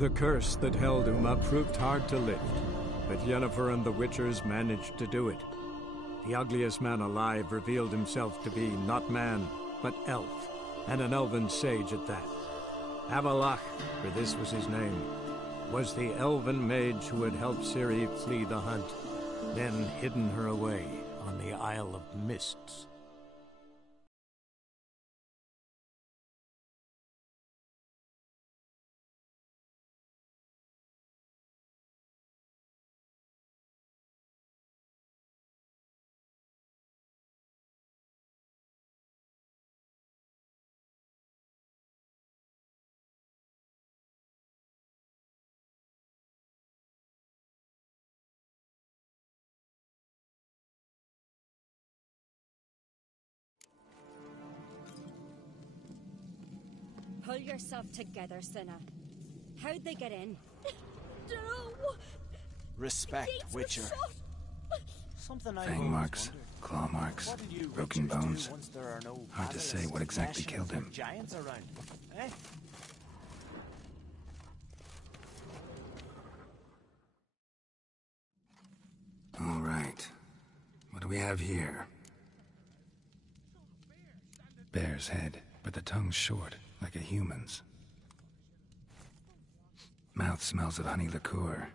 The curse that held Uma proved hard to lift, but Yennefer and the Witchers managed to do it. The ugliest man alive revealed himself to be not man, but elf, and an elven sage at that. Avalach, for this was his name, was the elven mage who had helped Ciri flee the hunt, then hidden her away on the Isle of Mists. Pull yourself together, Cinna. How'd they get in? No. Respect, Witcher. Something I Fang marks, claw marks, broken bones. Hard to say what exactly killed him. Giants around, eh? All right. What do we have here? Bear's head, but the tongue's short, like a human's. Mouth smells of honey liqueur.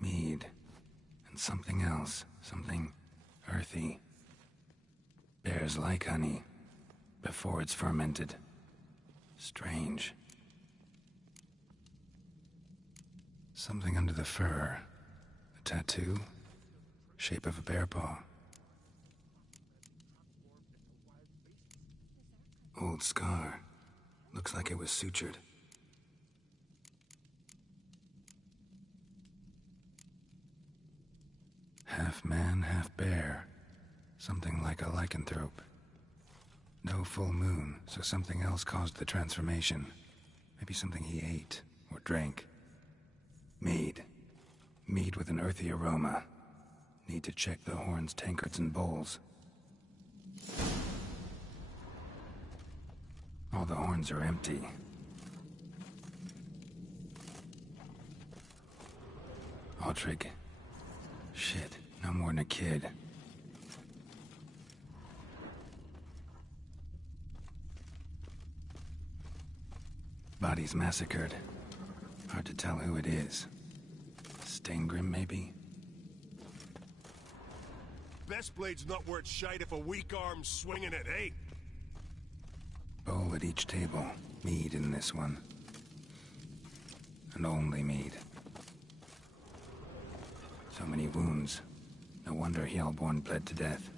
Mead. And something else. Something earthy. Bears like honey. Before it's fermented. Strange. Something under the fur. A tattoo? Shape of a bear paw. Old scar. Looks like it was sutured. Half man, half bear. Something like a lycanthrope. No full moon, so something else caused the transformation. Maybe something he ate or drank. Mead. Mead with an earthy aroma. Need to check the horns, tankards, and bowls. All the horns are empty. Aldrich. Shit, no more than a kid. Bodies massacred. Hard to tell who it is. Stangrim, maybe? Best blade's not worth shite if a weak arm's swinging it, eh? Bowl at each table. Mead in this one. And only mead. So many wounds. No wonder Hellborn bled to death.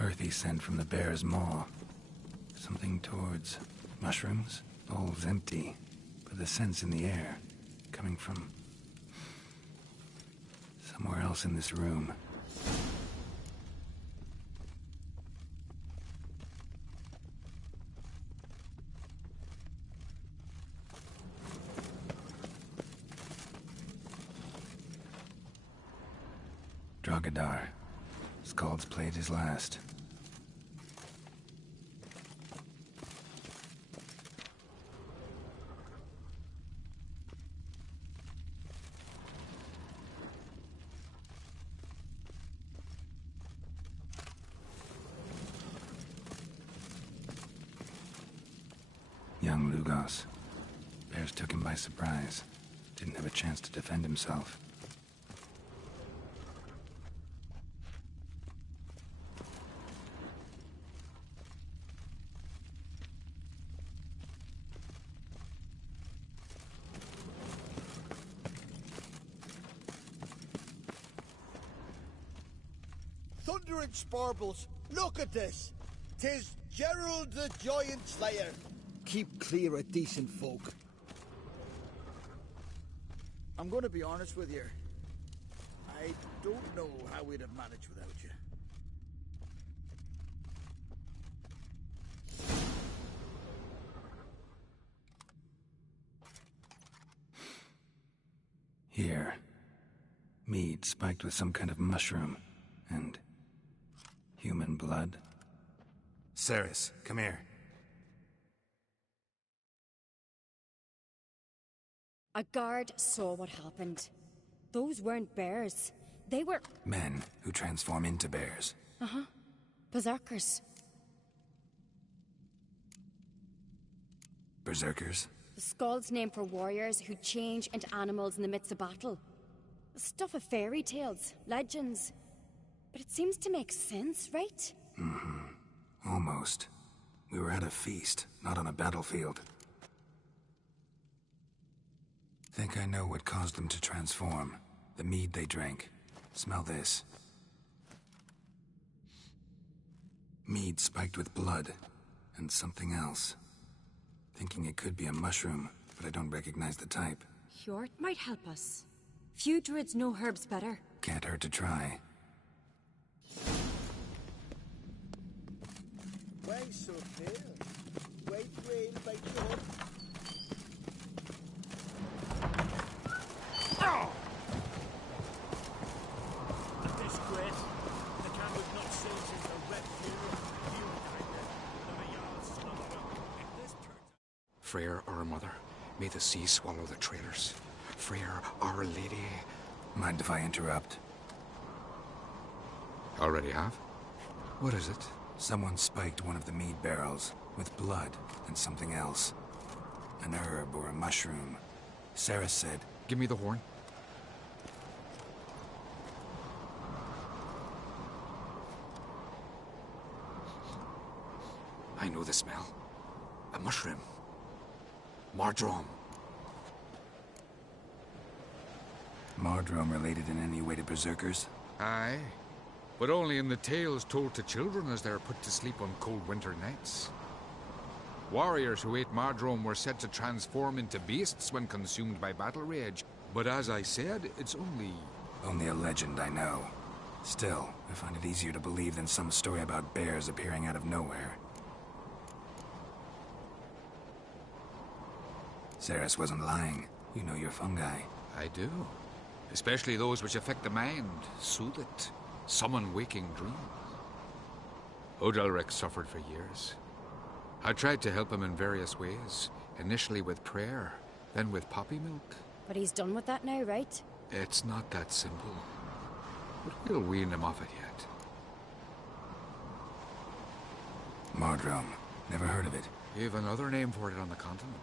Earthy scent from the bear's maw. Something towards mushrooms. Bowl's empty, but the scent's in the air. Coming from somewhere else in this room. Drogadar. Skald's played his last. Young Lugos. Bears took him by surprise. Didn't have a chance to defend himself. Thunder and Sparbles, look at this! 'Tis Gerald the Giant Slayer. Keep clear of decent folk. I'm gonna be honest with you. I don't know how we'd have managed without you. Here. Mead spiked with some kind of mushroom. And human blood. Ceres, come here. A guard saw what happened. Those weren't bears. They were... Men who transform into bears. Uh-huh. Berserkers. Berserkers? The Skald's name for warriors who change into animals in the midst of battle. The stuff of fairy tales, legends. But it seems to make sense, right? Mm-hmm. Almost. We were at a feast, not on a battlefield. Think I know what caused them to transform. The mead they drank. Smell this. Mead spiked with blood. And something else. Thinking it could be a mushroom, but I don't recognize the type. Hjort might help us. Few druids know herbs better. Can't hurt to try. Why so pale? White rain by dawn. A disgrace. The camp was not seen since the Red Fury. Freyr, our mother, may the sea swallow the traitors. Freyr, our lady. Mind if I interrupt? Already have? What is it? Someone spiked one of the mead barrels with blood and something else. An herb or a mushroom. Sarah said... Give me the horn. I know the smell. A mushroom. Mardrome. Mardrome related in any way to berserkers? Aye. But only in the tales told to children as they're put to sleep on cold winter nights. Warriors who ate Mardrome were said to transform into beasts when consumed by battle rage. But as I said, it's only... Only a legend, I know. Still, I find it easier to believe than some story about bears appearing out of nowhere. Ceres wasn't lying. You know your fungi. I do. Especially those which affect the mind, soothe it, summon waking dreams. Odalric suffered for years. I tried to help him in various ways, initially with prayer, then with poppy milk. But he's done with that now, right? It's not that simple. But we'll wean him off it yet. Mardrome. Never heard of it. You've another name for it on the continent.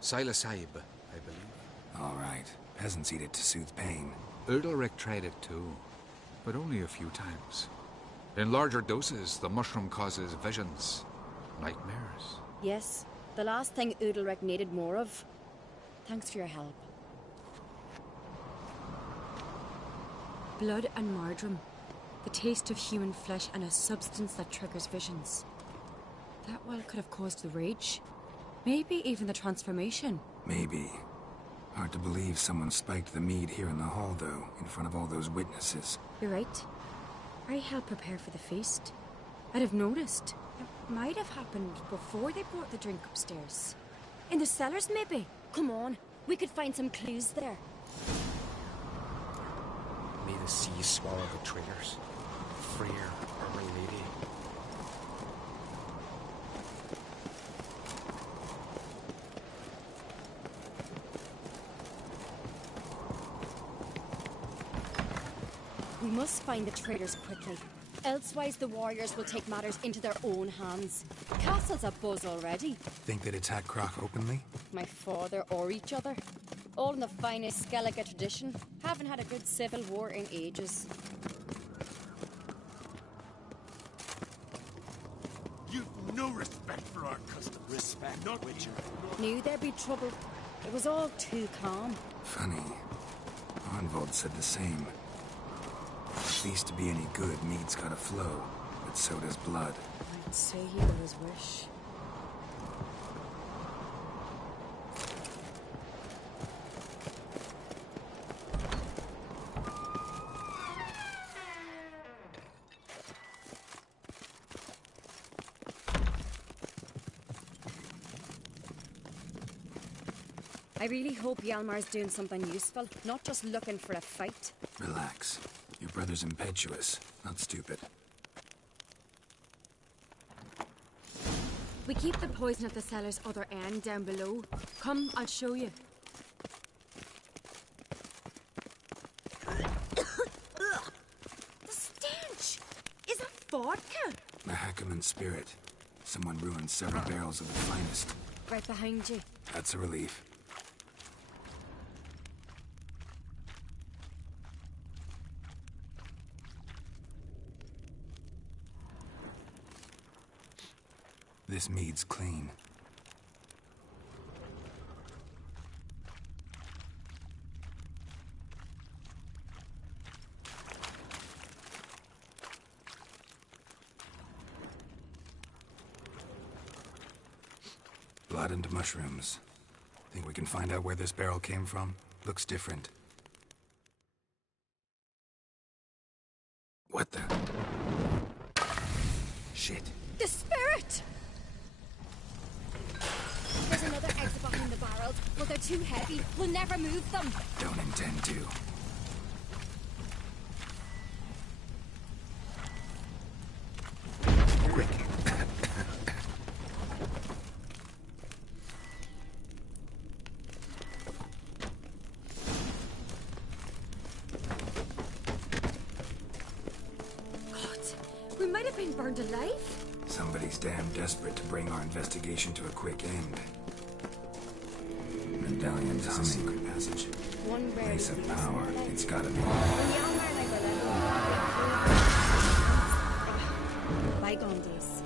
Silasaib, I believe. All right. Peasants eat it to soothe pain. Odalric tried it too, but only a few times. In larger doses, the mushroom causes visions, nightmares. Yes, the last thing Udalric needed more of. Thanks for your help. Blood and Mardrome. The taste of human flesh and a substance that triggers visions. That well could have caused the rage. Maybe even the transformation. Maybe. Hard to believe someone spiked the mead here in the hall, though, in front of all those witnesses. You're right. I helped prepare for the feast. I'd have noticed. It might have happened before they brought the drink upstairs. In the cellars, maybe? Come on, we could find some clues there. May the sea swallow the traitors. Freyr, our lady. We must find the traitors quickly. Elsewise, the warriors will take matters into their own hands. Castle's abuzz already. Think they'd attack Croc openly? My father or each other. All in the finest Skellige tradition. Haven't had a good civil war in ages. You've no respect for our custom. Respect, Not Witcher. Knew there'd be trouble. It was all too calm. Funny. Arnvold said the same. If these to be any good, mead's gotta flow, but so does blood. I'd say he got his wish. I really hope Hjalmar's doing something useful, not just looking for a fight. Relax. Your brother's impetuous, not stupid. We keep the poison at the cellar's other end down below. Come, I'll show you. The stench! Is that vodka? Mahakaman spirit. Someone ruined several barrels of the finest. Right behind you. That's a relief. This mead's clean. Blood and mushrooms. Think we can find out where this barrel came from? Looks different. What the? Shit. The spirit! There's another exit behind the barrels, but they're too heavy. We'll never move them. Don't intend to. Quick. We might have been burned alive. Somebody's damn desperate to bring our investigation to a quick end. Medallion's humming. Secret passage. One rare Place of power. It's gotta be. Bygone days.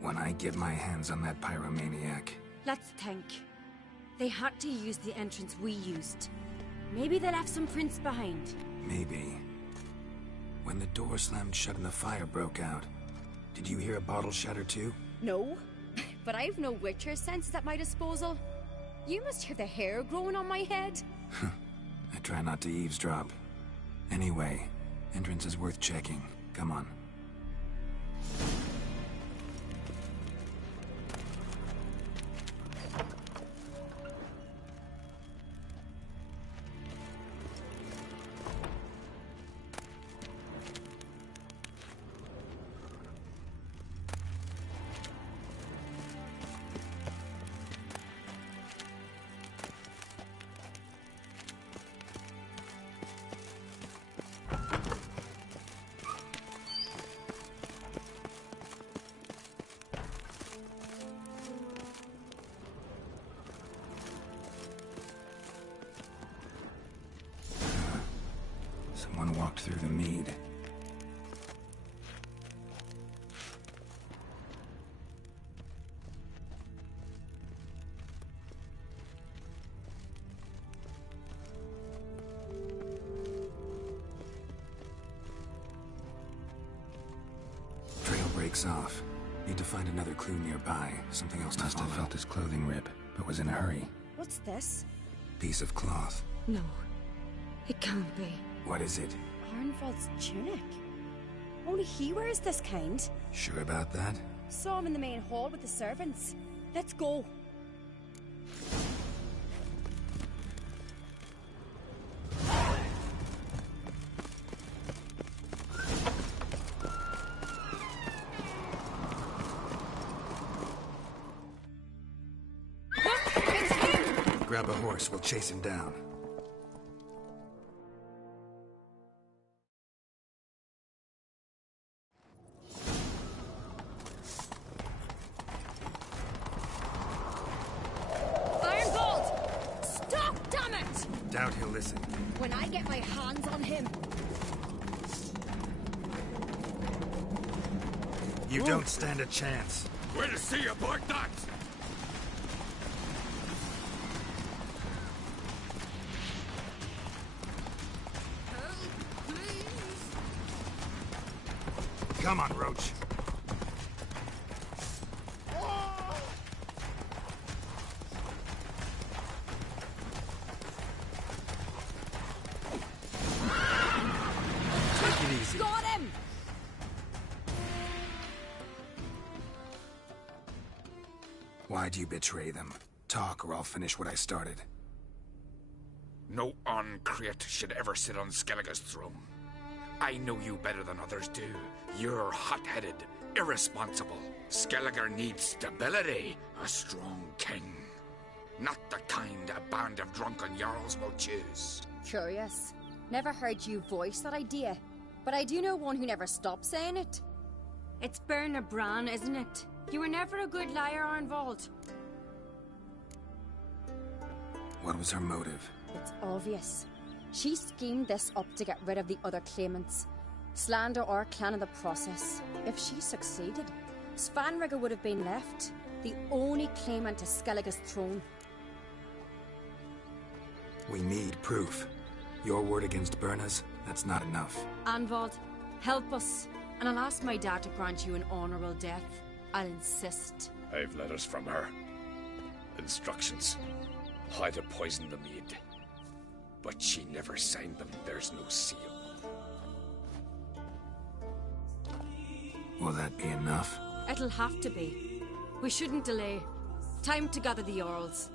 When I get my hands on that pyromaniac. Let's think. They had to use the entrance we used. Maybe they left some prints behind. Maybe. When the door slammed shut and the fire broke out, did you hear a bottle shatter too? No, but I've no Witcher senses at my disposal. You must hear the hair growing on my head. I try not to eavesdrop. Anyway, entrance is worth checking. Come on. Someone walked through the mead. Trail breaks off. Need to find another clue nearby. Something else must have felt his clothing rip, but was in a hurry. What's this? Piece of cloth. No, it can't be. What is it? Arnvald's tunic. Only he wears this kind. Sure about that? Saw him in the main hall with the servants. Let's go. Grab a horse, we'll chase him down. Doubt he'll listen. When I get my hands on him. You don't stand a chance. Where to see about that? Come on, Roach. Take it easy. Got him! Why'd you betray them? Talk, or I'll finish what I started. No Pt2 should ever sit on Skellige's throne. I know you better than others do. You're hot-headed, irresponsible. Skellige needs stability, a strong king. Not the kind a band of drunken jarls will choose. Curious. Never heard you voice that idea, but I do know one who never stops saying it. It's Berna Bran, isn't it? You were never a good liar, Arnvald. What was her motive? It's obvious. She schemed this up to get rid of the other claimants. Slander our clan in the process. If she succeeded, Svanrige would have been left, the only claimant to Skellige's throne. We need proof. Your word against Berna's, that's not enough. Arnvald, help us, and I'll ask my dad to grant you an honourable death. I'll insist. I've letters from her. Instructions. How to poison the maid. But she never signed them. There's no seal. Will that be enough? It'll have to be. We shouldn't delay. Time to gather the Jarls.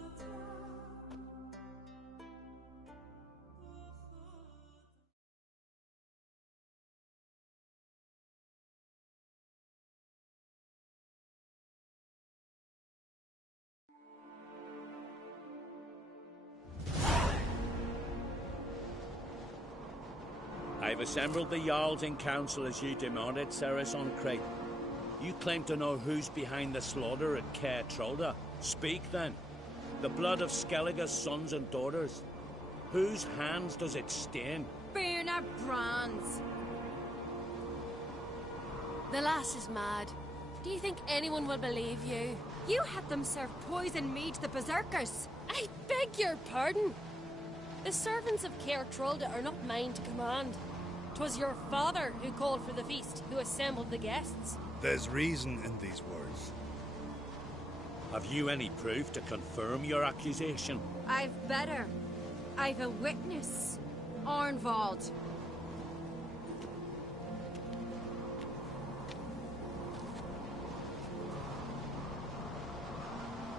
I've assembled the Jarls in council as you demanded, Ceres on Crate. You claim to know who's behind the slaughter at Pt2. Speak then. The blood of Skellige's sons and daughters. Whose hands does it stain? Berna Bran's. The lass is mad. Do you think anyone will believe you? You had them serve poison mead to the berserkers. I beg your pardon. The servants of Pt2 are not mine to command. 'Twas your father who called for the feast, who assembled the guests. There's reason in these words. Have you any proof to confirm your accusation? I've better. I've a witness. Arnvald.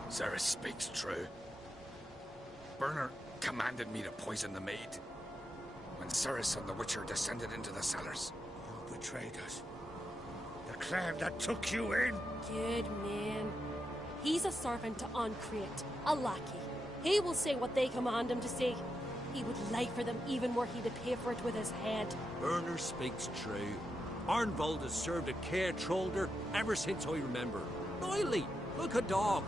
Ceres speaks true. Berna commanded me to poison the maid. When Ceres and the Witcher descended into the cellars. You betrayed us. The clan that took you in. Good man. He's a servant to Ancrate, a lackey. He will say what they command him to say. He would lie for them even were he to pay for it with his head. Berner speaks true. Arnvald has served at Pt2 ever since I remember. Riley, look a dog.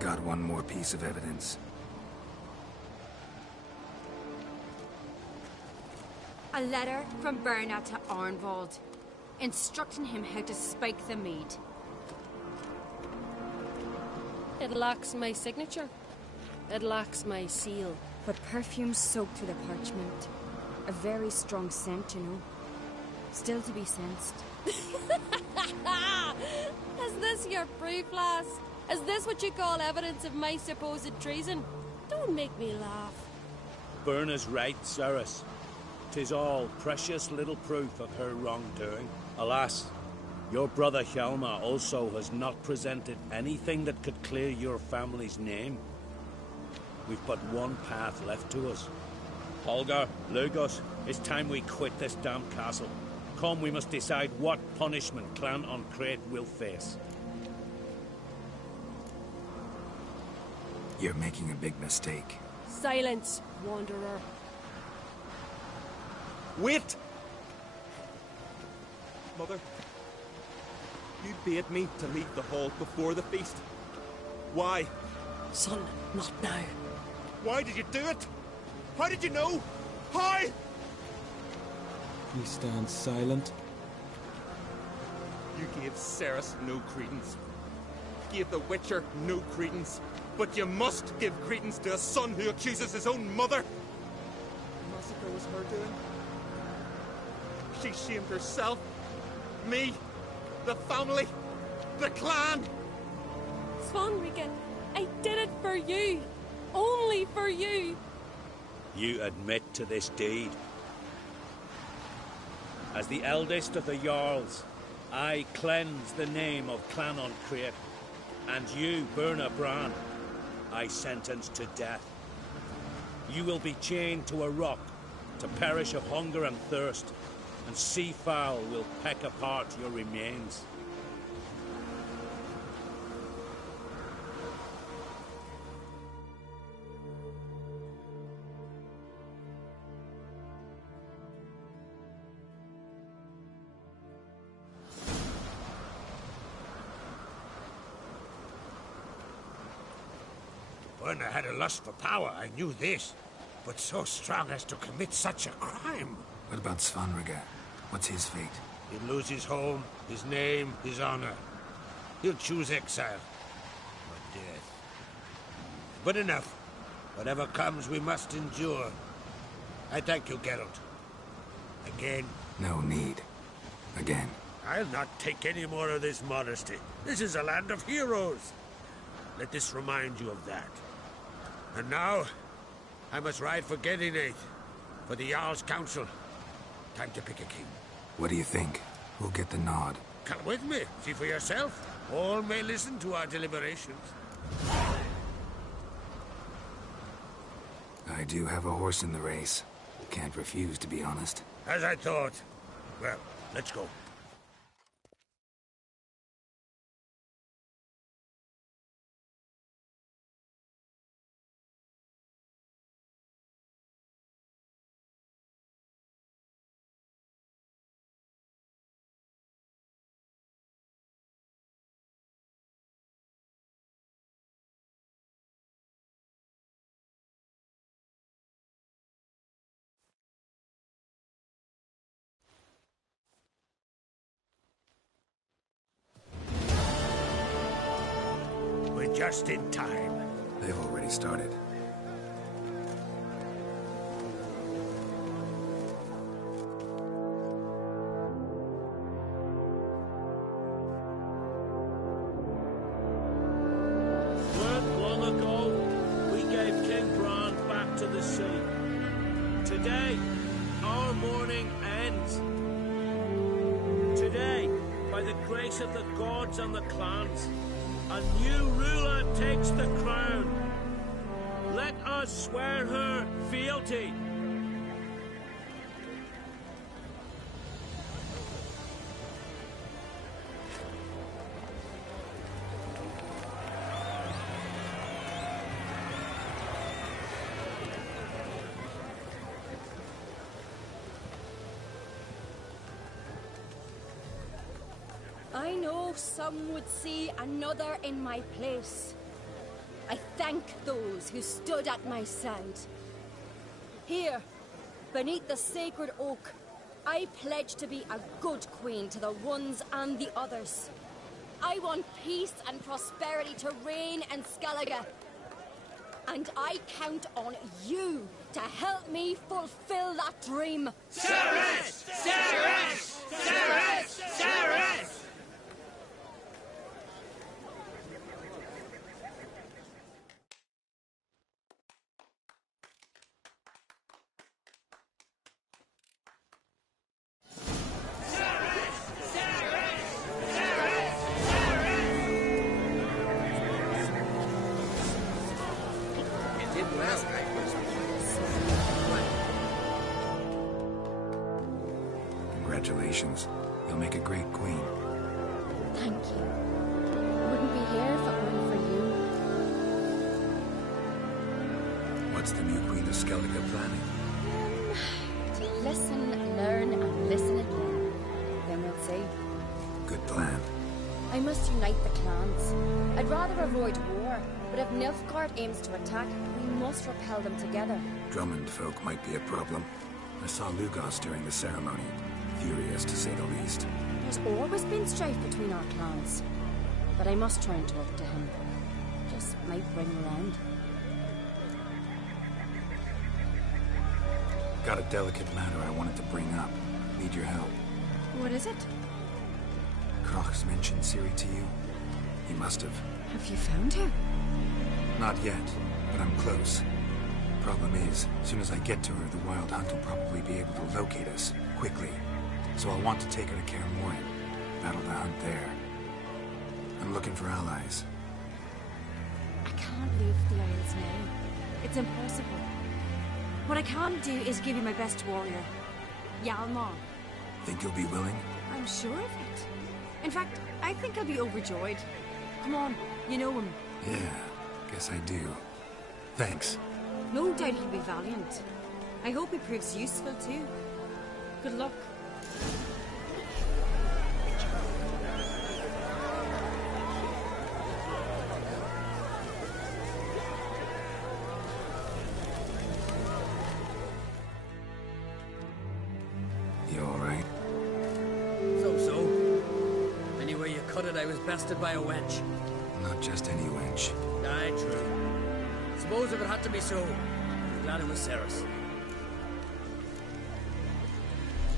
Got one more piece of evidence. A letter from Berna to Arnvald, instructing him how to spike the mead. It lacks my signature. It lacks my seal. But perfume soaked through the parchment. A very strong scent, you know. Still to be sensed. Is this your proof, lass? Is this what you call evidence of my supposed treason? Don't make me laugh. Berna's right, Ceres. 'Tis all precious little proof of her wrongdoing. Alas, your brother Hjalmar also has not presented anything that could clear your family's name. We've but one path left to us. Holger, Lugos, it's time we quit this damn castle. Come, we must decide what punishment Clan Ancrate will face. You're making a big mistake. Silence, wanderer. Wait! Mother, you bade me to leave the hall before the feast. Why? Son, not now. Why did you do it? How did you know? How? He stands silent. You gave Ceres no credence. Gave the Witcher no credence. But you must give credence to a son who accuses his own mother. The massacre was her doing. She shamed herself, me, the family, the clan. Svanrige, I did it for you. Only for you. You admit to this deed. As the eldest of the Jarls, I cleanse the name of Clan on Crete, and you, Burna Bran, I sentence to death. You will be chained to a rock to perish of hunger and thirst, and sea fowl will peck apart your remains. When I had a lust for power, I knew this. But so strong as to commit such a crime. What about Svanrige? What's his fate? He'll lose his home, his name, his honor. He'll choose exile. Or death. But enough. Whatever comes, we must endure. I thank you, Geralt. Again. No need. Again. I'll not take any more of this modesty. This is a land of heroes. Let this remind you of that. And now, I must ride for Gedinath, for the Jarl's Council. Time to pick a king. What do you think? Who'll get the nod? Come with me, see for yourself. All may listen to our deliberations. I do have a horse in the race. Can't refuse, to be honest. As I thought. Well, let's go. Just in time. They've already started. Long ago, we gave King Bran back to the sea. Today, our mourning ends. Today, by the grace of the gods and the clans, a new ruler takes the crown. Let us swear her fealty. I know some would see another in my place. I thank those who stood at my side. Here, beneath the sacred oak, I pledge to be a good queen to the ones and the others. I want peace and prosperity to reign in Skellige. And I count on you to help me fulfill that dream. Sarah! Sarah! Sarah! Sarah! Congratulations. You'll make a great queen. Thank you. I wouldn't be here if it weren't for you. What's the new Queen of Skellige planning? To listen, learn, and listen again. Then we'll see. Good plan. I must unite the clans. I'd rather avoid war, but if Nilfgaard aims to attack, we must repel them together. Drummond folk might be a problem. I saw Lugos during the ceremony. Furious, to say the least. There's always been strife between our clans. But I must try and talk to him. Just might bring around. Got a delicate matter I wanted to bring up. Need your help. What is it? Kroch's mentioned Ciri to you? He must have. Have you found her? Not yet. but I'm close. Problem is, as soon as I get to her, the Wild Hunt will probably be able to locate us, quickly. So I'll want to take her to Kaer Morhen, battle the Hunt there. I'm looking for allies. I can't leave the Isles now. It's impossible. What I can do is give you my best warrior, Hjalmar. Think you'll be willing? I'm sure of it. In fact, I think I'll be overjoyed. Come on, you know him. Yeah, guess I do. Thanks. No doubt he'll be valiant. I hope he proves useful too. Good luck. You alright? So. Anyway you cut it, I was bested by a wench. Not just any wench. Aye, true. Suppose if it had to be so, I'm glad it was Ceres.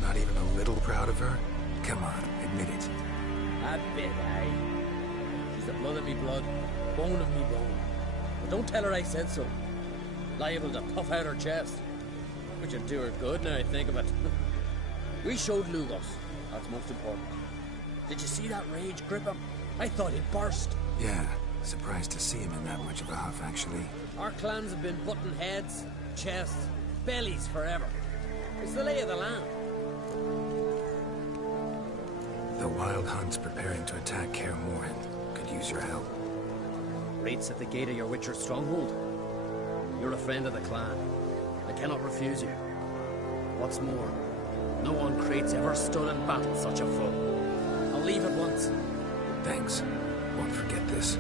Not even a little proud of her? Come on, admit it. A bit, aye. She's the blood of me blood, bone of me bone. But don't tell her I said so. Liable to puff out her chest. Which would do her good now I think of it. We showed Lugos. That's most important. Did you see that rage grip him? I thought he'd burst. Yeah, surprised to see him in that much of a huff, actually. Our clans have been butting heads, chests, bellies forever. It's the lay of the land. The Wild Hunt's preparing to attack Kaer Morhen. Could use your help. Raid's at the gate of your Witcher stronghold. You're a friend of the clan. I cannot refuse you. What's more, no uncreate's ever stood in battle such a foe. I'll leave at once. Thanks. Won't forget this.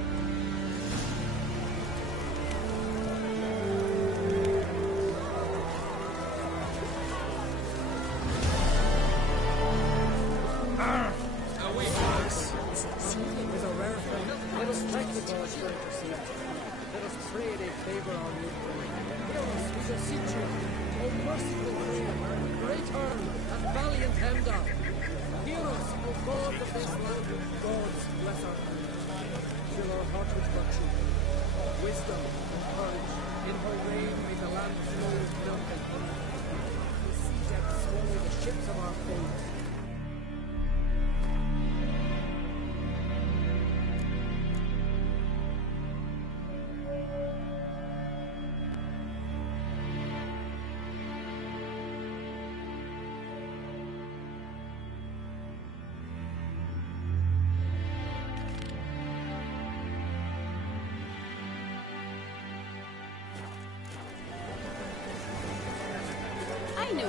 I know you.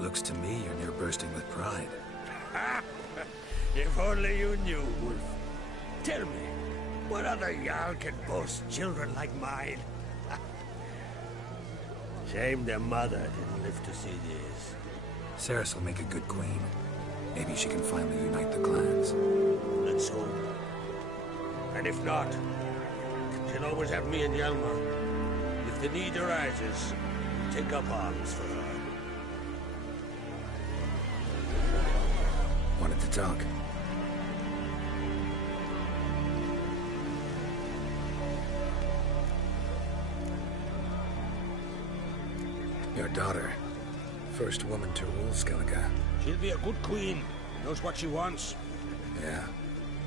Looks to me you're near bursting with pride. If only you knew, Wolf. Tell me, what other Jarl can boast children like mine? Shame their mother didn't live to see this. Ceres will make a good queen. Maybe she can finally unite the clans. Let's hope. And if not, she'll always have me and Hjalmar. If the need arises, take up arms for her. Wanted to talk. Your daughter. First woman to rule Skellige. She'll be a good queen. Knows what she wants. Yeah.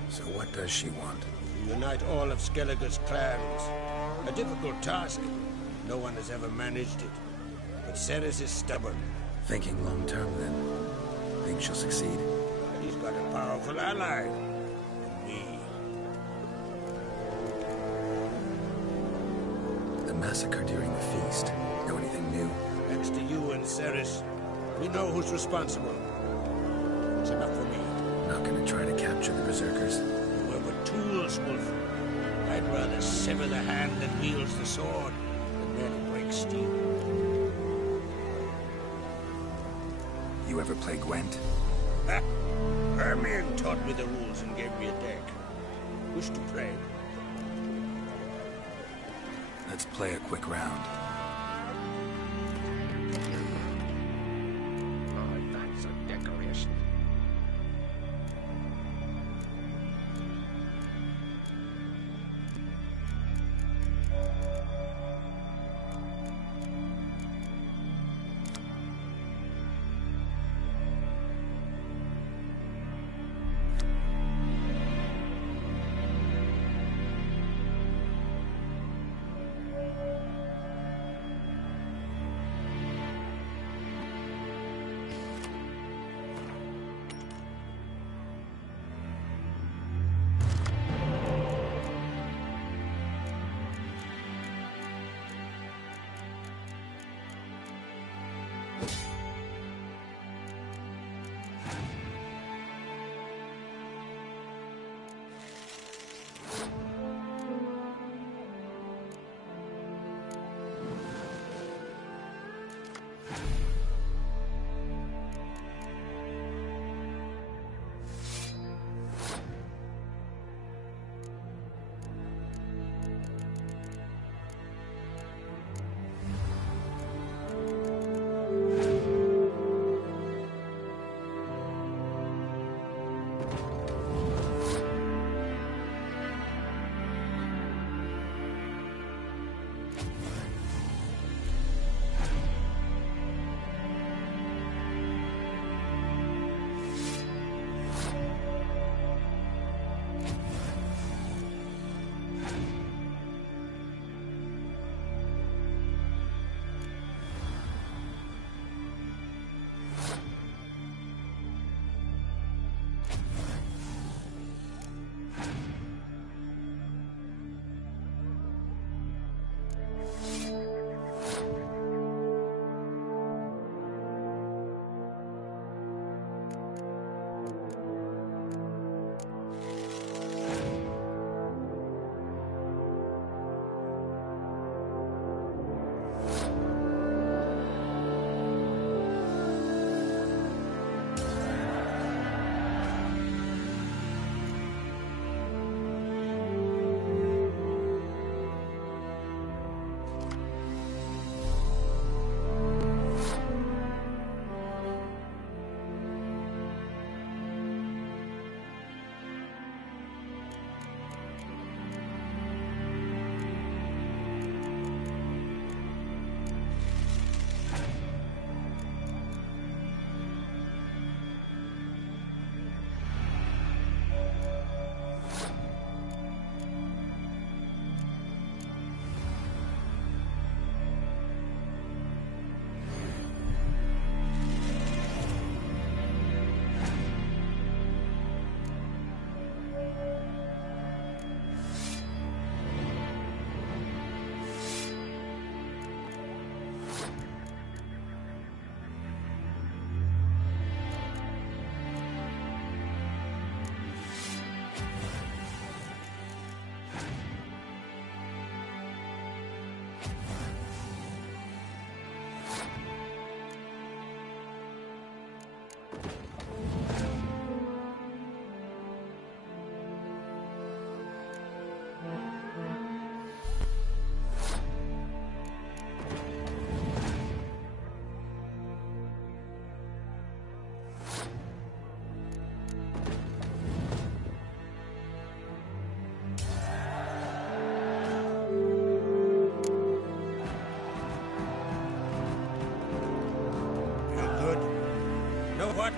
So what does she want? To unite all of Skellige's clans. A difficult task. No one has ever managed it. But Ceres is stubborn. Thinking long term, then. Think she'll succeed? And he's got a powerful ally. In me. The massacre during the feast. Know anything new? Thanks to you and Ceres, we know who's responsible. It's enough for me. Not gonna try to capture the berserkers? We're but tools, Wolf. I'd rather sever the hand that wields the sword than then break steel. You ever play Gwent? Ha! Hermione taught me the rules and gave me a deck. Wish to play? Let's play a quick round. Oh, that's a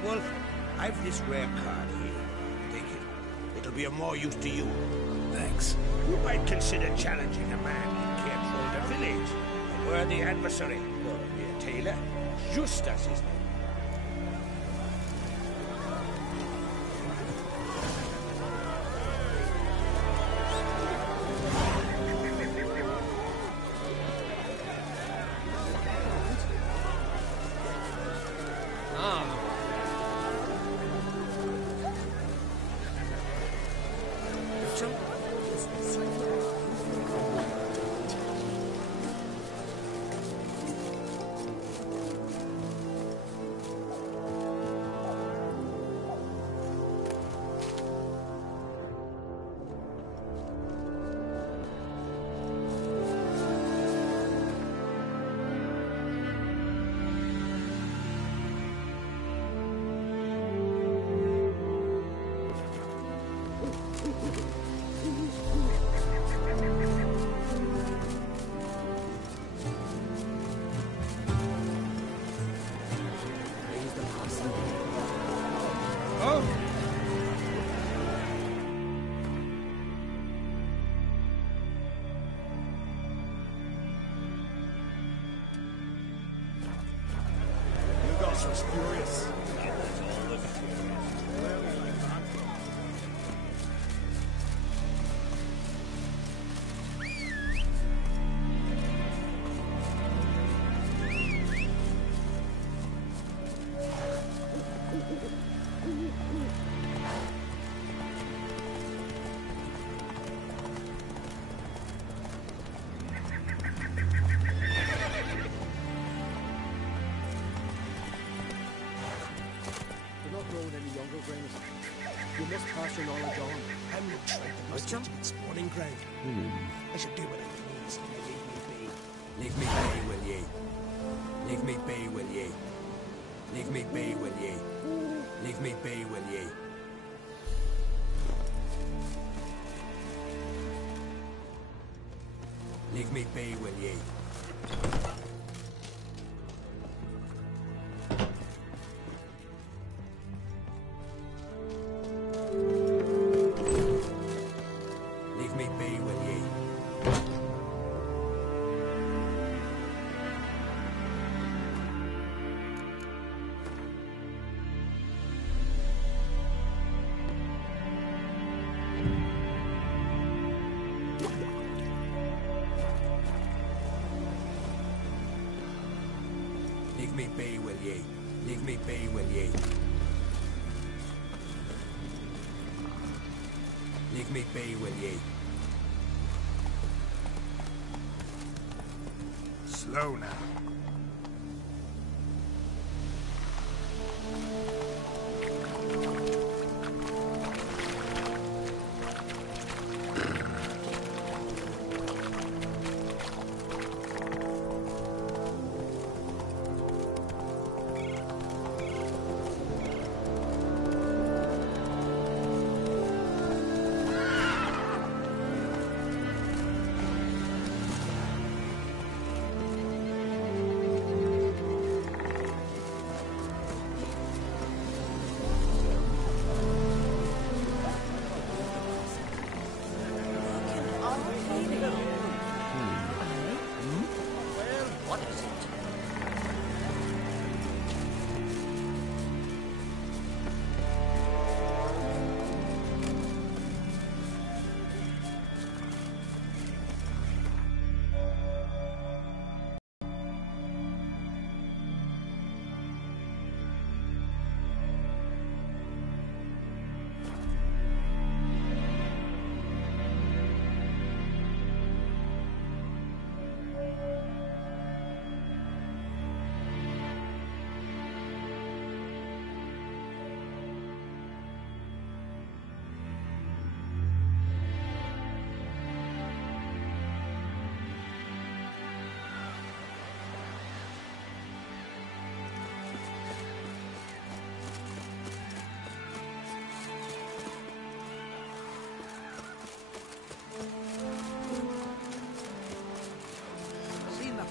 Wolf, I've this rare card here. Take it. It'll be of more use to you. Thanks. You might consider challenging a man who can't hold a village. A worthy adversary. Or be a tailor. Just as his name. Was furious. You must pass your knowledge on. I'm not trying to must to its spawning ground. I should do what I please. Leave me be, will ye? Leave me be, will ye? Leave me be, will ye? Leave me be, will ye? Leave me be, will ye? Leave me be, will ye? Leave me be, will ye? Leave me be, will ye? Slow now.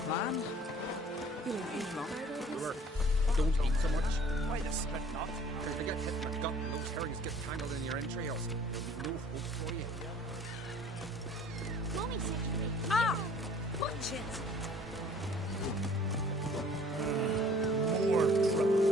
Plan? Don't eat so much. I expect not. If you get hit in the gut and those herrings get tangled in your entrails, no hope for you. Mommy's taking me. Ah! Watch it! More trouble.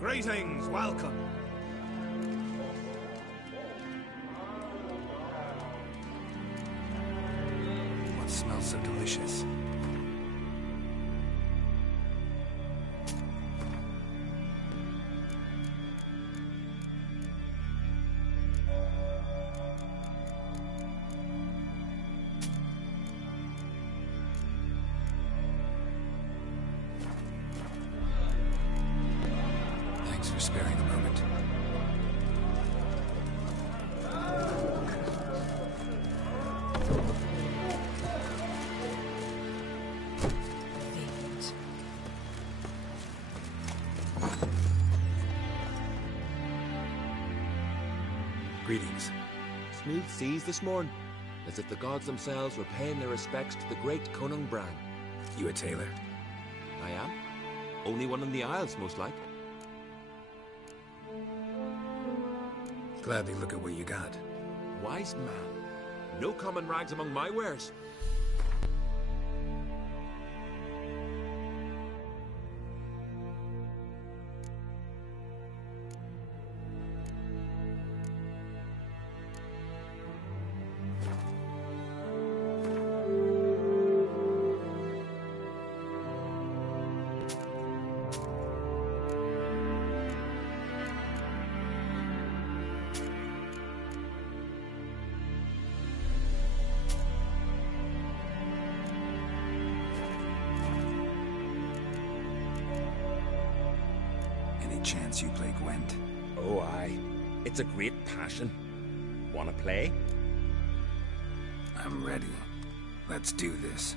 Greetings, welcome. What smells so delicious? Thanks for sparing a moment. Greetings. Smooth seas this morn, as if the gods themselves were paying their respects to the great Conung Bran. You a tailor? I am. Only one in the Isles, most like. Gladly look at what you got. Wise man. No common rags among my wares. Chance you play Gwent? Oh, aye. It's a great passion. Wanna play? I'm ready. Let's do this.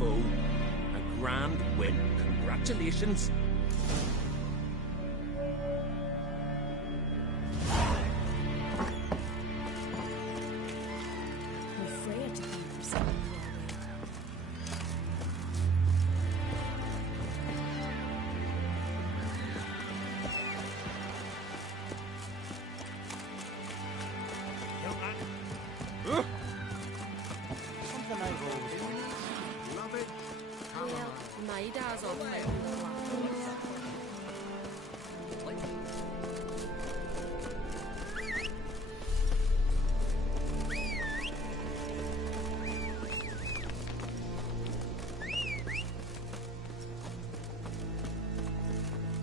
foe. A grand win. Congratulations. I'm afraid to think for something Something I've always wanted. Love it. Well, my dad's all right with the black.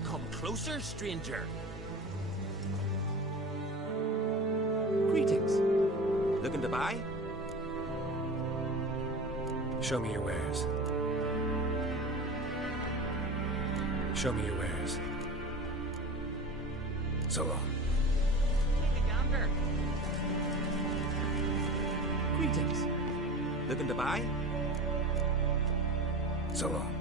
Come closer, stranger. Greetings. Looking to buy? Show me your wares. Show me your wares. So long. Greetings. Looking to buy? So long.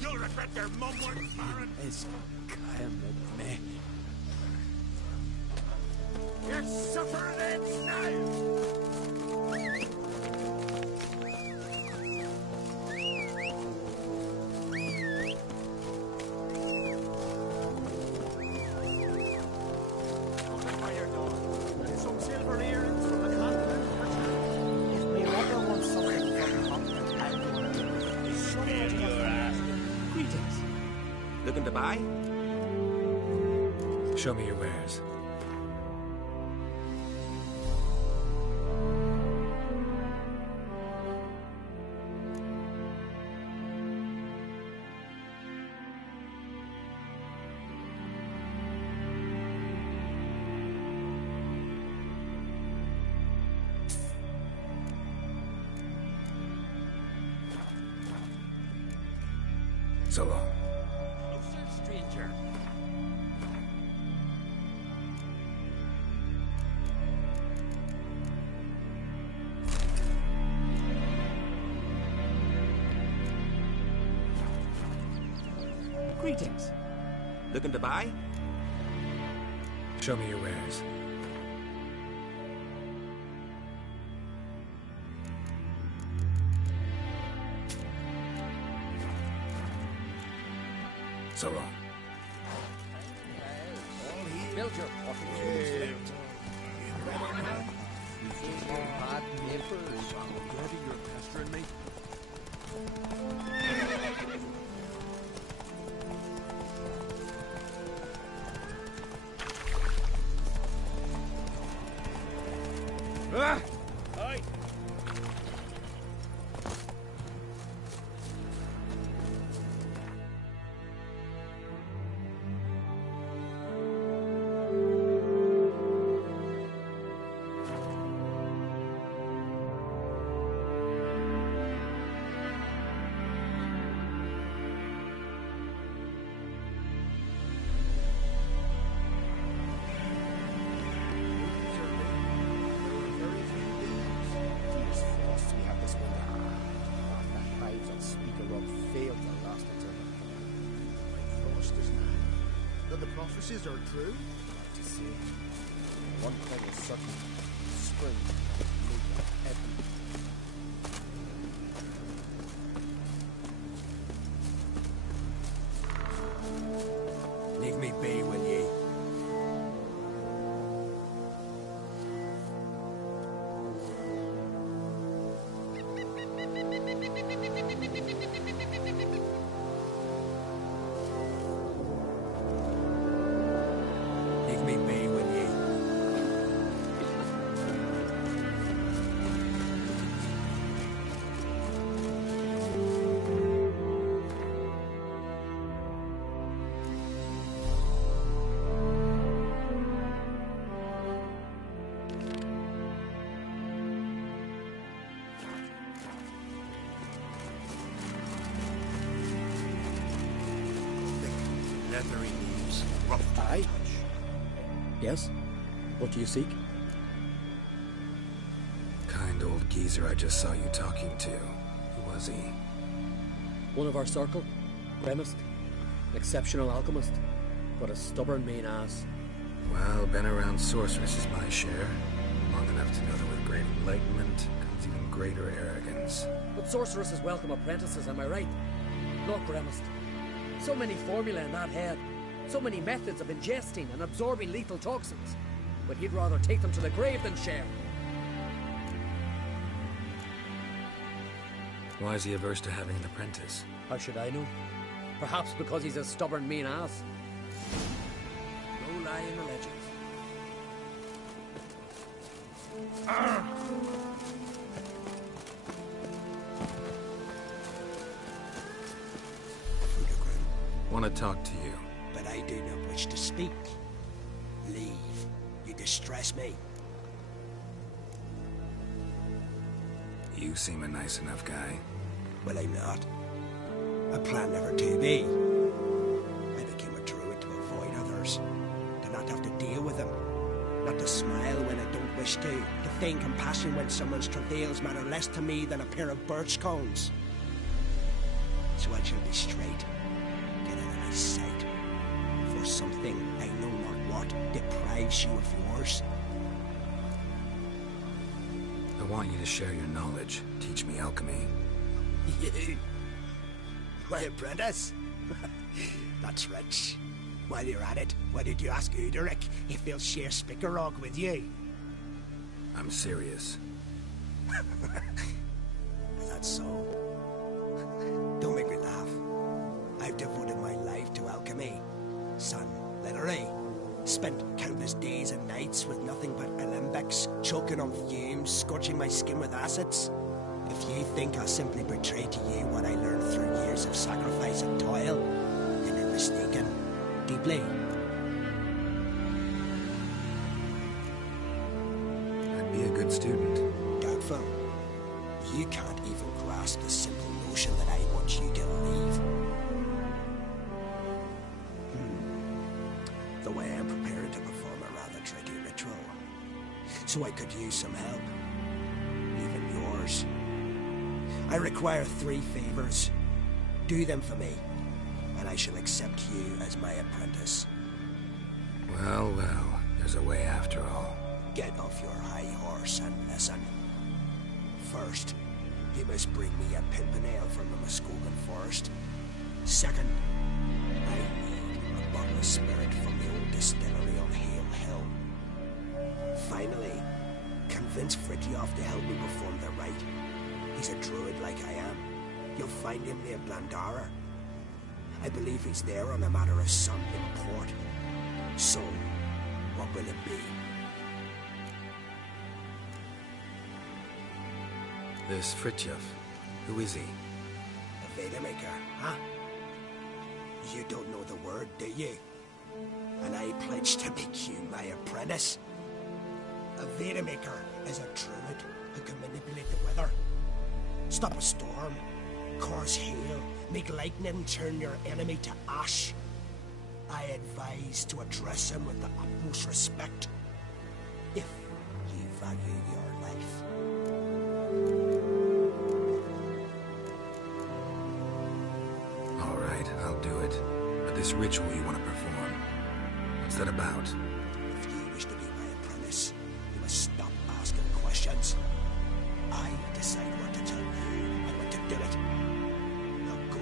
You'll regret your mum once, Baron. Is kind of me. You're suffering it now! Some silver earrings from the continent. If me ever want something from the continent, I'm going to Spare your ass. Greetings. Looking to buy? Show me your wares. So long. Closer, stranger. Greetings. Looking to buy? Show me your wares. So long. Build your fucking bad neighbors. Already you're pestering me. Ah! Aye. That the prophecies are true? To see. One thing is certain. Spring. Heavy. Leave me be, will ye? Leave me be, will ye? Yes? What do you seek? Kind old geezer I just saw you talking to. Who was he? One of our circle. Chemist. Exceptional alchemist. But a stubborn mean ass. Well, been around sorceress is my share. Long enough to know that with great enlightenment comes even greater arrogance. But sorceresses welcome apprentices, am I right? Look, Chemist. So many formulae in that head. So many methods of ingesting and absorbing lethal toxins. But he'd rather take them to the grave than share. Why is he averse to having an apprentice? How should I know? Perhaps because he's a stubborn mean ass. No lie in the legends. Want to talk to you. But I do not wish to speak. Leave. You distress me. You seem a nice enough guy. Well, I'm not. I plan never to be. I became a druid to avoid others. To not have to deal with them. Not to smile when I don't wish to. To feign compassion when someone's travails matter less to me than a pair of birch cones. So I shall be straight. Get out of my sight. For something, I know not what, deprives you of yours. I want you to share your knowledge. Teach me alchemy. You? My apprentice? That's rich. While you're at it, why did you ask Uderic if he'll share Spickerog with you? I'm serious. That's so. Don't make me laugh. I've devoted my life to alchemy. Son, literally. Spent countless days and nights with nothing but alembics, choking on fumes, scorching my skin with acids. If you think I'll simply betray to you what I learned through years of sacrifice and toil, then you're mistaken. Deeply. I'd be a good student. Doubtful. You can't even grasp the simple notion that I want you to leave. The way I'm preparing to perform a rather tricky ritual. So I could use some help. Even yours. I require 3 favors. Do them for me, and I shall accept you as my apprentice. Well, well, there's a way after all. Get off your high horse and listen. First, you must bring me a pimpernel from the Muskogan forest. Second, I need a bottle of spirit from the old distillery on Hale Hill. Finally, convince Fritjof to help me perform the rite. He's a druid like I am. You'll find him near Blandara. I believe he's there on a matter of some import. So, what will it be? This Fritjof, who is he? A Vedamaker, huh? You don't know the word, do you? And I pledge to make you my apprentice. A Vedamaker is a druid who can manipulate the weather. Stop a storm, cause hail, make lightning turn your enemy to ash. I advise to address him with the utmost respect, if you value your life. All right, I'll do it. But this ritual you want to perform, what's that about? If you wish to be my apprentice, you must stop asking questions. I decide what to tell you and when to do it. Now go,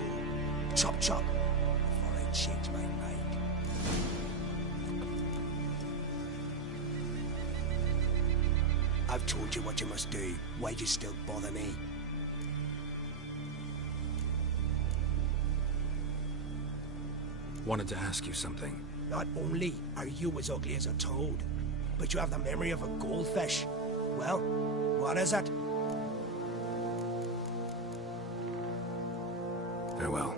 chop chop, before I change my mind. I've told you what you must do. Why'd you still bother me? Wanted to ask you something. Not only are you as ugly as a toad, but you have the memory of a goldfish. Well, what is it? Farewell.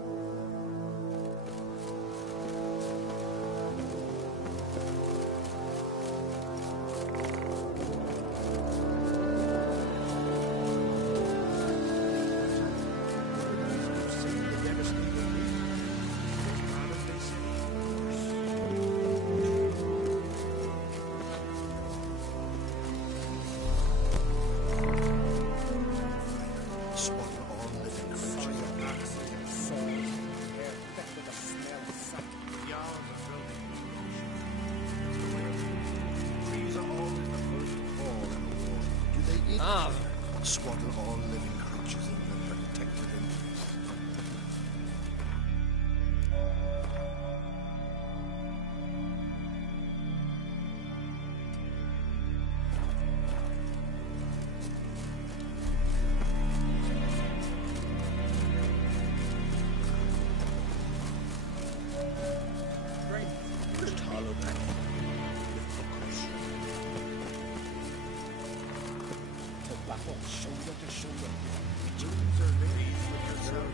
Swaddle all living creatures in the protected interest. Shoulder to shoulder. Wounds are ladies with yourself.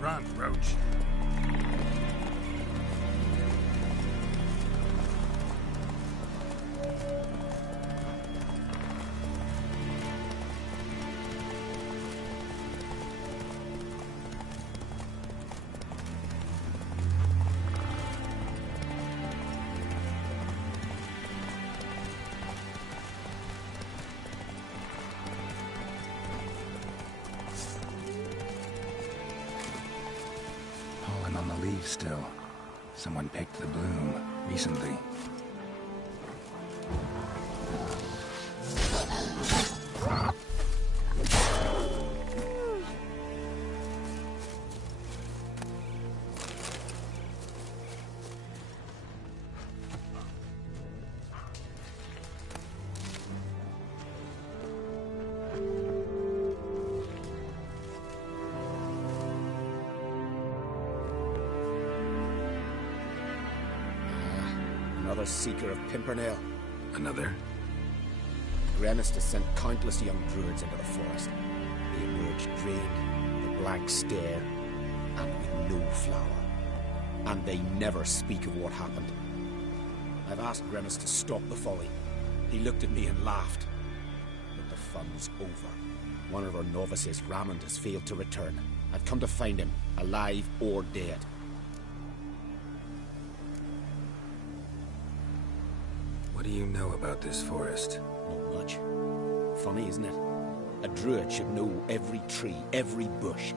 Run, Roach. Still. Someone picked the bloom recently. Another seeker of Pimpernel. Another? Gremist has sent countless young druids into the forest. They emerge drained, with a blank stare, and with no flower. And they never speak of what happened. I've asked Gremist to stop the folly. He looked at me and laughed. But the fun's over. One of our novices, Ramond, has failed to return. I've come to find him, alive or dead. What do you know about this forest? Not much. Funny, isn't it? A druid should know every tree, every bush.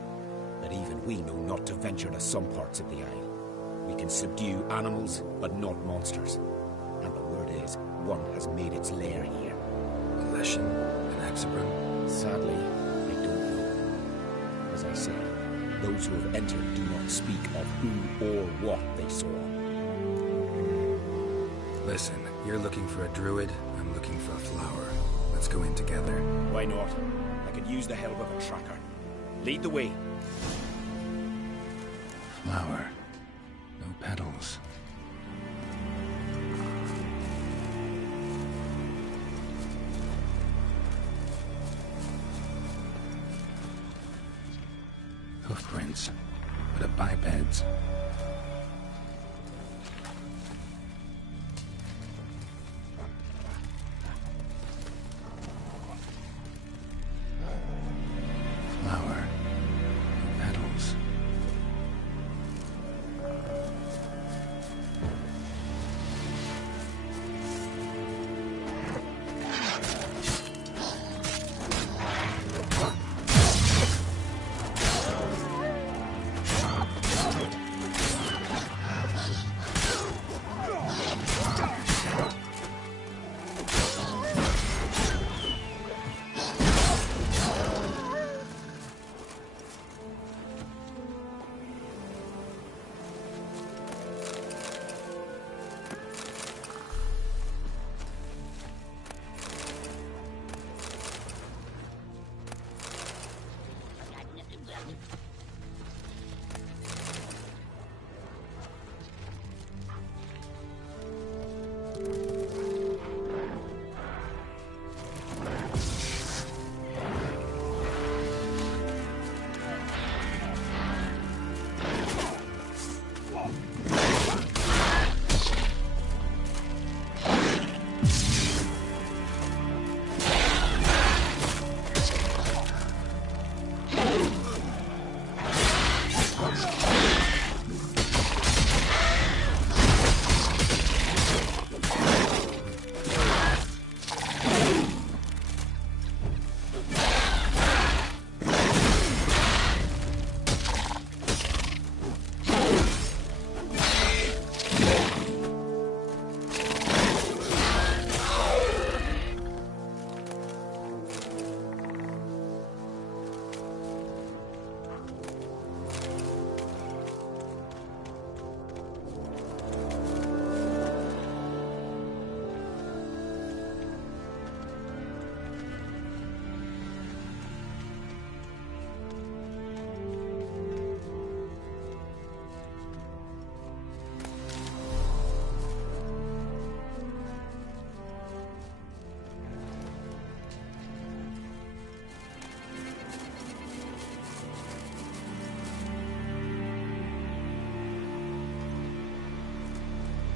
That even we know not to venture to some parts of the isle. We can subdue animals, but not monsters. And the word is, one has made its lair here. A Leshen? An Axabron? Sadly, I don't know. As I said, those who have entered do not speak of who or what they saw. Listen, you're looking for a druid, I'm looking for a flower. Let's go in together. Why not? I could use the help of a tracker. Lead the way. Flower. No petals. Hoofprints, but of bipeds. Flower, no petals.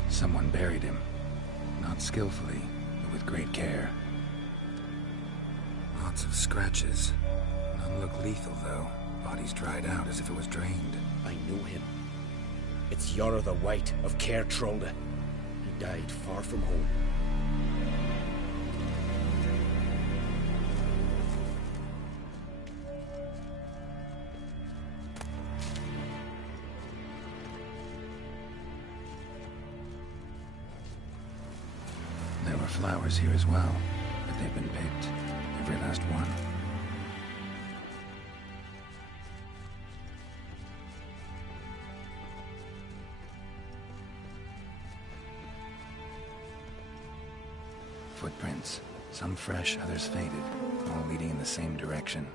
Someone buried him. Not skillfully, but with great care. Lots of scratches. None look lethal, though. Body's dried out as if it was drained. I know him. It's Yara the White of Caer Trolda. He died far from home. There were flowers here as well, but they've been picked. Every last one. Footprints. Some fresh, others faded, all leading in the same direction.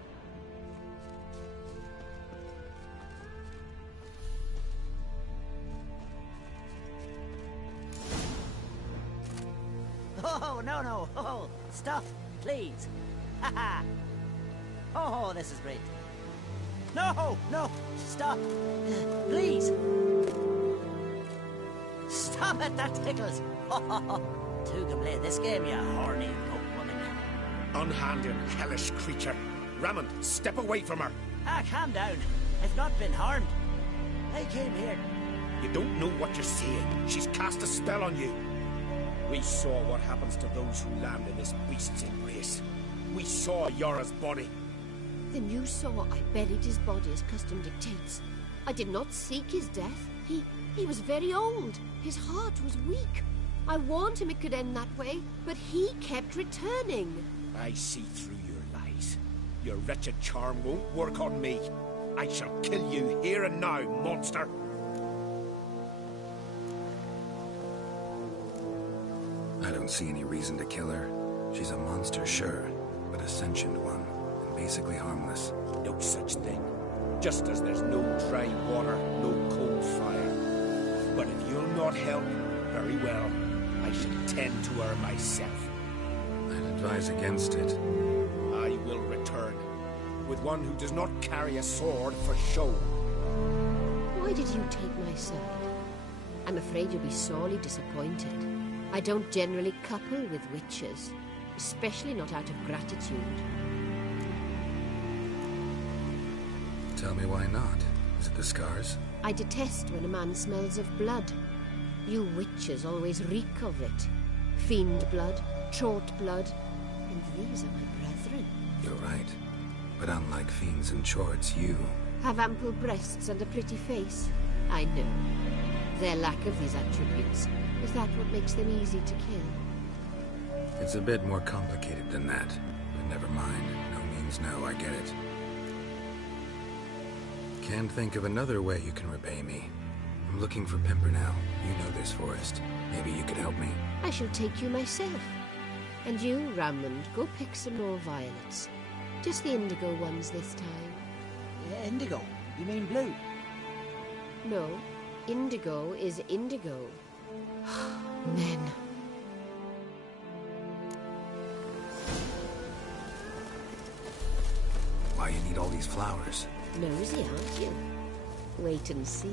Oh, no. Oh, stop, please. Haha. Oh, this is great. No, stop. Please. Stop it, that tickles. Two can play this game, you horny goat woman. Unhand and hellish creature. Rammond, step away from her. Calm down. I've not been harmed. I came here. You don't know what you're saying. She's cast a spell on you. We saw what happens to those who land in this beast's embrace. We saw Yara's body. Then you saw I buried his body as custom dictates. I did not seek his death. He was very old. His heart was weak. I warned him it could end that way, but he kept returning. I see through your lies. Your wretched charm won't work on me. I shall kill you here and now, monster. don't see any reason to kill her. She's a monster, sure, but a sentient one, and basically harmless. No such thing. Just as there's no dry water, no cold fire. But if you'll not help, very well. I shall tend to her myself. I'd advise against it. I will return, with one who does not carry a sword for show. Why did you take my side? I'm afraid you'll be sorely disappointed. I don't generally couple with witches, especially not out of gratitude. Tell me why not. Is it the scars? I detest when a man smells of blood. You witches always reek of it. Fiend blood, trot blood, and these are my brethren. You're right. But unlike fiends and chorts, you... have ample breasts and a pretty face. I know. Their lack of these attributes, is that what makes them easy to kill? It's a bit more complicated than that. But never mind. No means no, I get it. Can't think of another way you can repay me. I'm looking for Pimpernel. You know this forest. Maybe you could help me. I shall take you myself. And you, Rammond, go pick some more violets. Just the indigo ones this time. Indigo? You mean blue? No, indigo is indigo. Men. Why you need all these flowers? Nosy, aren't you? Wait and see.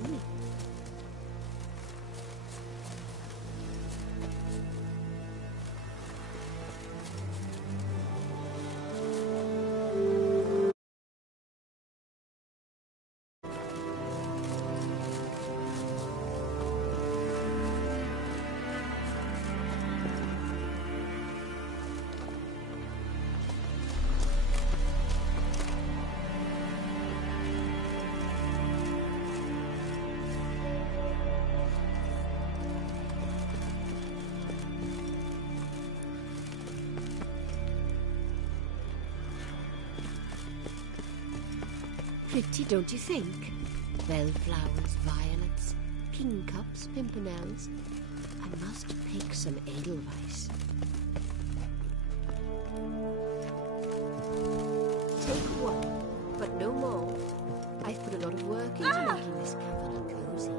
Pretty, don't you think? Bellflowers, violets, kingcups, pimpernels. I must pick some edelweiss. Take one, but no more. I've put a lot of work into making this cavern cozy.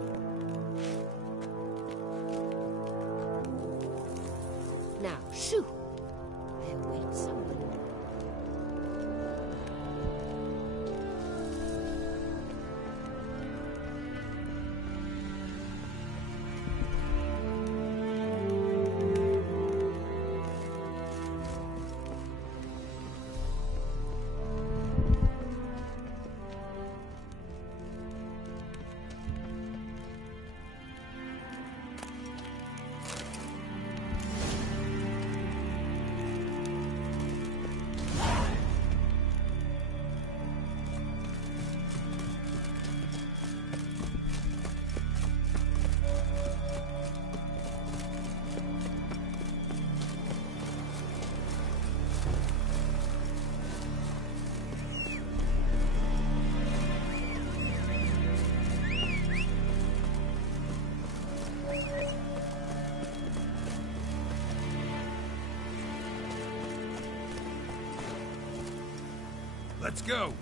Now, shoo! There waits someone. Let's go!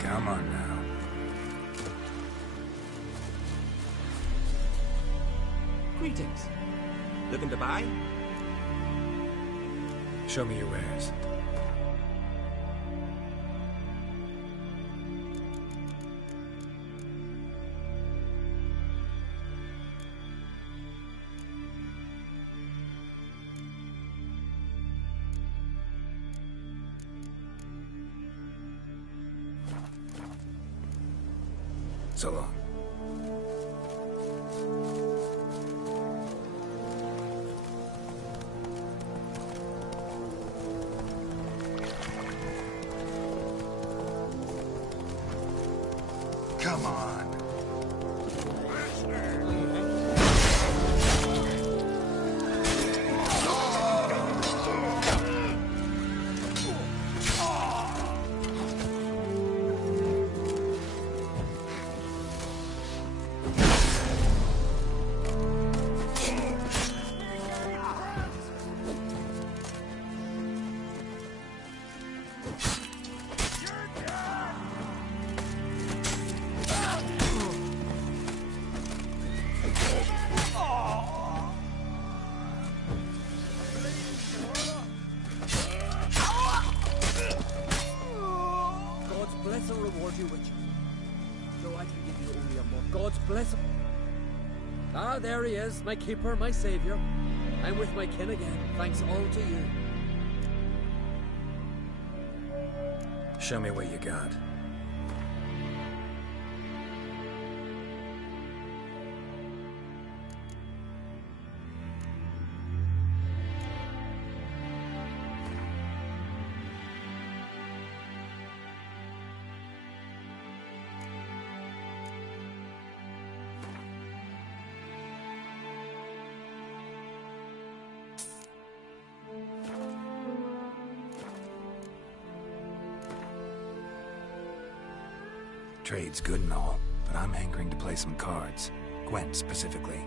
Come on now. Greetings. Looking to buy? Show me your wares. So long. Come on. Ah, there he is, my keeper, my savior. I'm with my kin again, thanks all to you. Show me what you got. Trade's good and all, but I'm hankering to play some cards. Gwent specifically.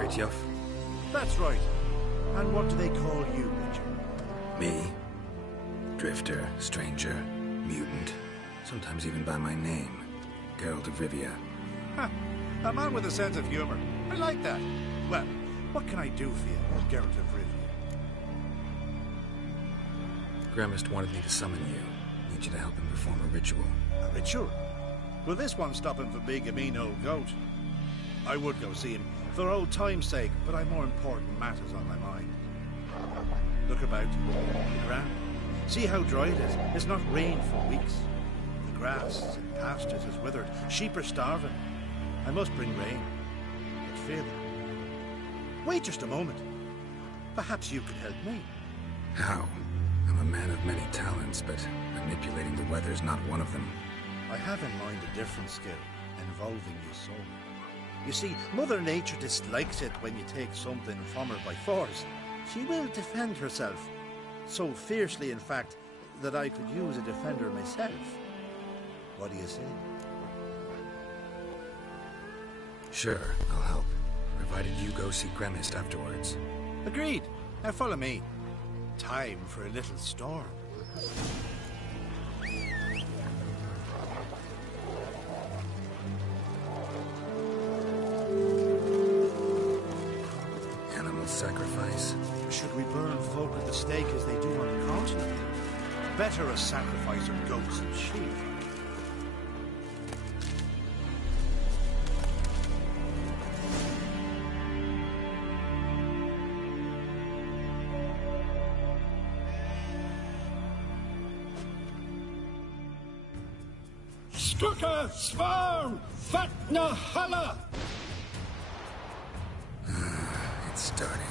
Fritjof. That's right. And what do they call you, Richard? Me? Drifter, stranger, mutant. Sometimes even by my name. Geralt of Rivia. Ha! A man with a sense of humor. I like that. Well, what can I do for you, Geralt of Rivia? Gremist wanted me to summon you. Need you to help him perform a ritual. A ritual? Will this one stop him from being a mean old goat? I would go see him, for old time's sake, but I've more important matters on my mind. Look about. The ground. See how dry it is. It's not rained for weeks. The grass in pastures is withered. Sheep are starving. I must bring rain. But fear them. Wait just a moment. Perhaps you could help me. How? I'm a man of many talents, but manipulating the weather's not one of them. I have in mind a different skill, involving your soul. You see, Mother Nature dislikes it when you take something from her by force. She will defend herself. So fiercely, in fact, that I could use a defender myself. What do you say? Sure, I'll help. Provided you go see Gremist afterwards. Agreed. Now follow me. Time for a little storm. Animal sacrifice? Should we burn folk at the stake as they do on the continent? Better a sacrifice of goats and sheep. Strucker, Svarm, Fatna Hala! It's starting.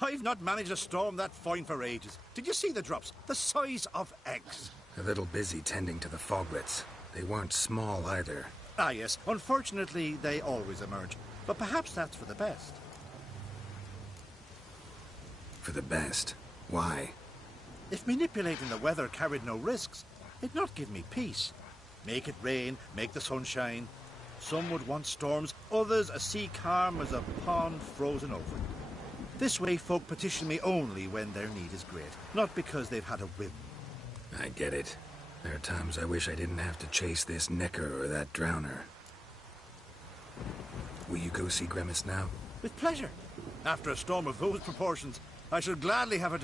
I've not managed a storm that fine for ages. Did you see the drops? The size of eggs. A little busy tending to the foglets. They weren't small either. Ah, yes. Unfortunately, they always emerge. But perhaps that's for the best. For the best? Why? If manipulating the weather carried no risks, it'd not give me peace. Make it rain, make the sun shine. Some would want storms, others a sea calm as a pond frozen over. This way folk petition me only when their need is great, not because they've had a whim. I get it. There are times I wish I didn't have to chase this necker or that drowner. Will you go see Gremist now? With pleasure. After a storm of those proportions, I shall gladly have it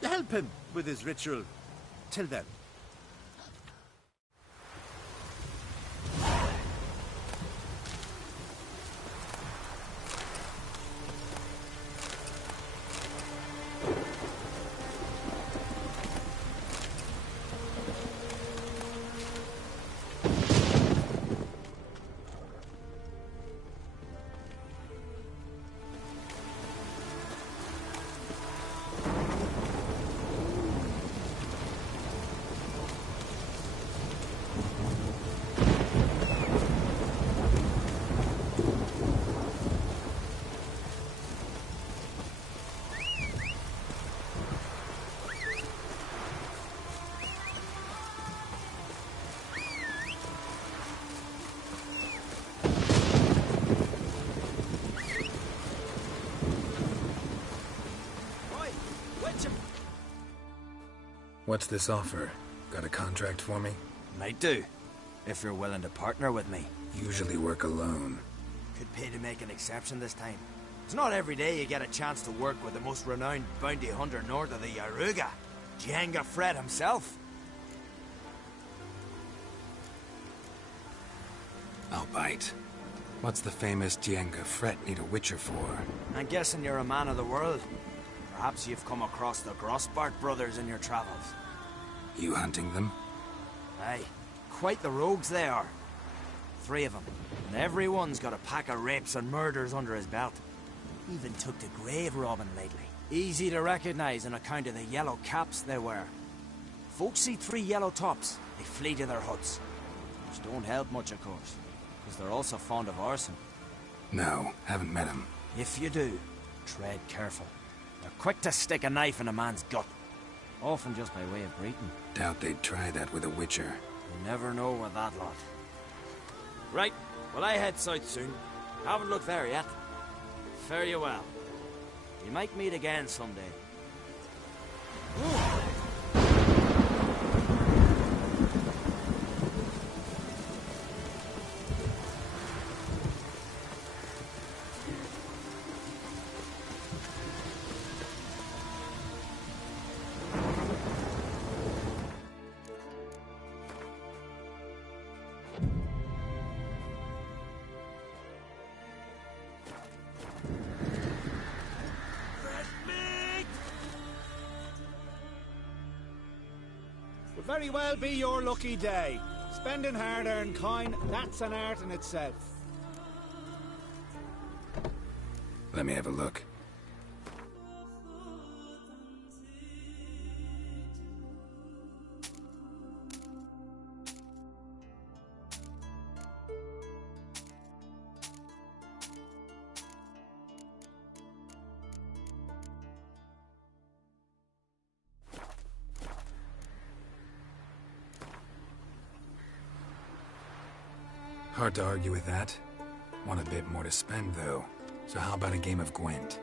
to help him with his ritual. Till then. what's this offer? Got a contract for me? Might do, if you're willing to partner with me. Usually work alone. Could pay to make an exception this time. It's not every day you get a chance to work with the most renowned bounty hunter north of the Yaruga, Jenga Fred himself. I'll bite. What's the famous Jenga Fred need a witcher for? I'm guessing you're a man of the world. Perhaps you've come across the Grossbart brothers in your travels. You hunting them? Aye, quite the rogues they are. 3 of them, and every one's got a pack of rapes and murders under his belt. Even took to grave robbing lately. Easy to recognize on account of the yellow caps they wear. Folks see 3 yellow tops, they flee to their huts. Which don't help much, of course, because they're also fond of arson. No, haven't met him. If you do, tread careful. They're quick to stick a knife in a man's gut. Often just by way of greeting. Doubt they'd try that with a witcher. You never know with that lot. Right, well I head south soon. Haven't looked there yet. Fare you well. We might meet again someday. Very well be your lucky day. Spending hard-earned coin, that's an art in itself. Let me have a look. Hard to argue with that. Want a bit more to spend, though. So how about a game of Gwent?